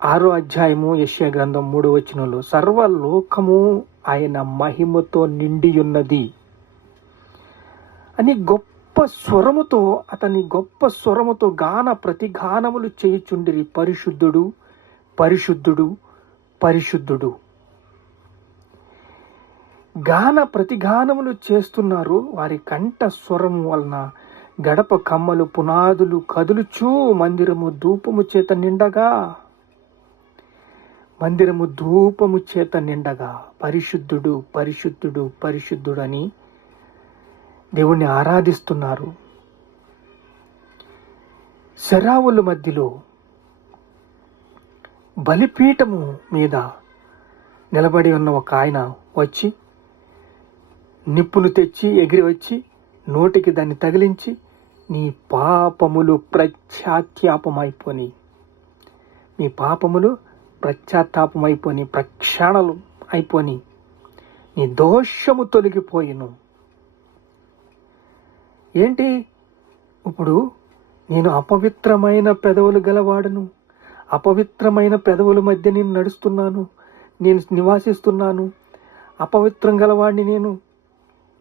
6వ అధ్యాయము యెషయా గ్రంథం 3వ వచనంలో సర్వలోకము ఆయన మహిమతో నిండియున్నది అని గొప్ప స్వరముతో గాన ప్రతిగానములు చేయుచుండిరి. పరిశుద్ధుడు పరిశుద్ధుడు పరిశుద్ధుడు. గాన ప్రతిగానములు చేస్తున్నారు. వారి కంఠ స్వరము వలన గడప కమ్మలు పునాదులు కదులుచూ మందిరము ధూపము చేత నిండగా పరిశుద్ధుడు పరిశుద్ధుడు పరిశుద్ధుడు అని దేవుణ్ణి ఆరాధిస్తున్నారు. శరావుల మధ్యలో బలిపీఠము మీద నిలబడి ఉన్న ఒక ఆయన వచ్చి నిప్పును తెచ్చి ఎగిరి వచ్చి నోటికి దాన్ని తగిలించి, నీ పాపములు ప్రక్షాళనలు అయిపోని, నీ దోషము తొలగిపోయిను. ఏంటి ఇప్పుడు? నేను అపవిత్రమైన పెదవులు గలవాడను, అపవిత్రమైన పెదవుల మధ్య నేను నడుస్తున్నాను, నేను నివాసిస్తున్నాను, అపవిత్రం గలవాడిని నేను,